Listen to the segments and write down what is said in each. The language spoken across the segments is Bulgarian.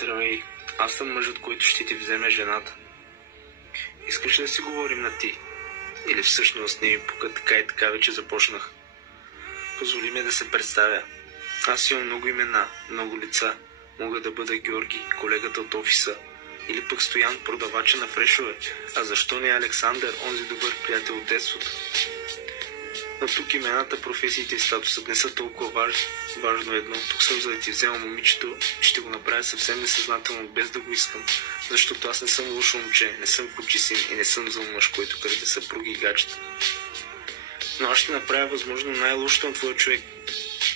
Здравей, аз съм мъжът, който ще ти вземе жената. Искаш ли да си говорим на ти? Или всъщност не ми пука така и така вече започнах. Позволи ми да се представя. Аз имам много имена, много лица. Мога да бъда Георги, колегата от офиса. Или пък Стоян, продавача на фрешове. А защо не Александър, онзи добър приятел от детството? Но тук имената, професиите и статусът не са толкова важни. Важно е едно. Тук съм, за да ти взема момичето и ще го направя съвсем несъзнателно, без да го искам. Защото аз не съм лошо момче, не съм кучисин и не съм зъл мъж, който краде съпруги и гаджета. Но аз ще направя възможно най-лошото на твоя човек.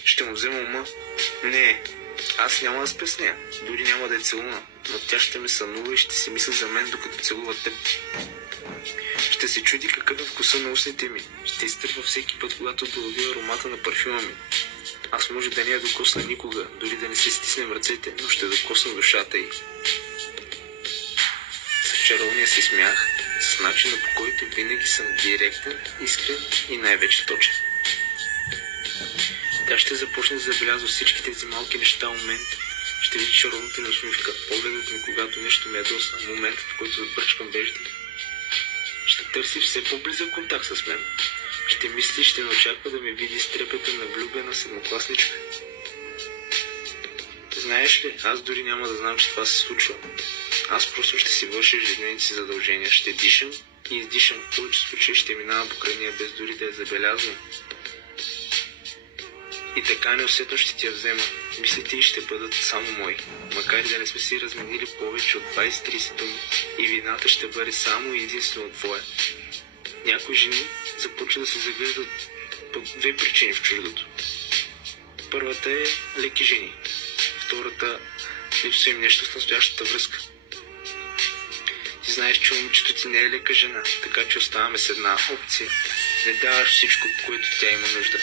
Ще му взема ума. Не, аз няма да спя с нея, дори няма да е целуна, но тя ще ме сънува и ще си мисли за мен, докато целува теб. Ще се чуди какъв е вкуса на устните ми. Ще изтърва всеки път, когато долови аромата на парфюма ми. Аз може да не я докосна никога, дори да не се стиснем ръцете, но ще докосна душата й. С чаровния си смях, с начина, по който винаги съм директен, искрен и най-вече точен. Тя ще започне да забелязва всички тези малки неща у мен. Ще види чаровната ми усмивка, погледът ми, когато нещо ме ядосна, моментът, в който запръчкам вежди. Ще търси все по-близък контакт с мен. Ще мисли, ще ме очаква да ме види с трепета на влюбена седмокласничка. Знаеш ли, аз дори няма да знам, че това се случва. Аз просто ще си върша ежедневните си задължения. Ще дишам и издишам. В повече случаи ще минавам покрай нея, без дори да я забелязвам. И така неусетно ще ти я взема. Мислите й ще бъдат само мои. Макар и да не сме си разменили повече от 20-30 думи. И вината ще бъде само и единствено твоя. Някои жени започват да се загриждат по две причини в чуждото. Първата е леки жени. Втората липсва им нещо в настоящата връзка. Ти знаеш, че момичето ти не е лека жена, така че оставаме с една опция. Не даваш всичко, което тя има нужда.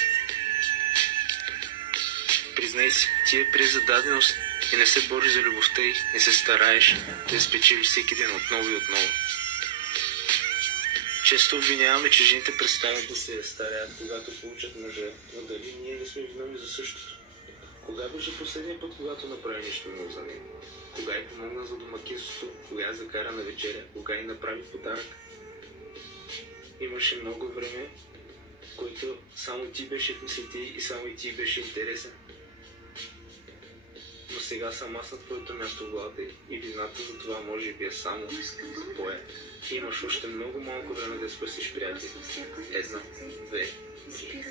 Признай си, ти е презададеност и не се бориш за любовта й, не се стараеш да я спечелиш всеки ден отново и отново. Често обвиняваме, че жените представят да се старят, когато получат мъжа, но дали ние не сме виновни за същото? Кога беше последния път, когато направи нещо много за нея? Кога й помогна за домакинството? Кога я закара на вечеря? Кога й направи подарък? Имаше много време, в което само ти беше в мислите и само и ти беше интересен. Но сега съм аз на твоето място в главата и вината за това може би е само твоя. Имаш още много малко време да спасиш приятели. Една, две, три.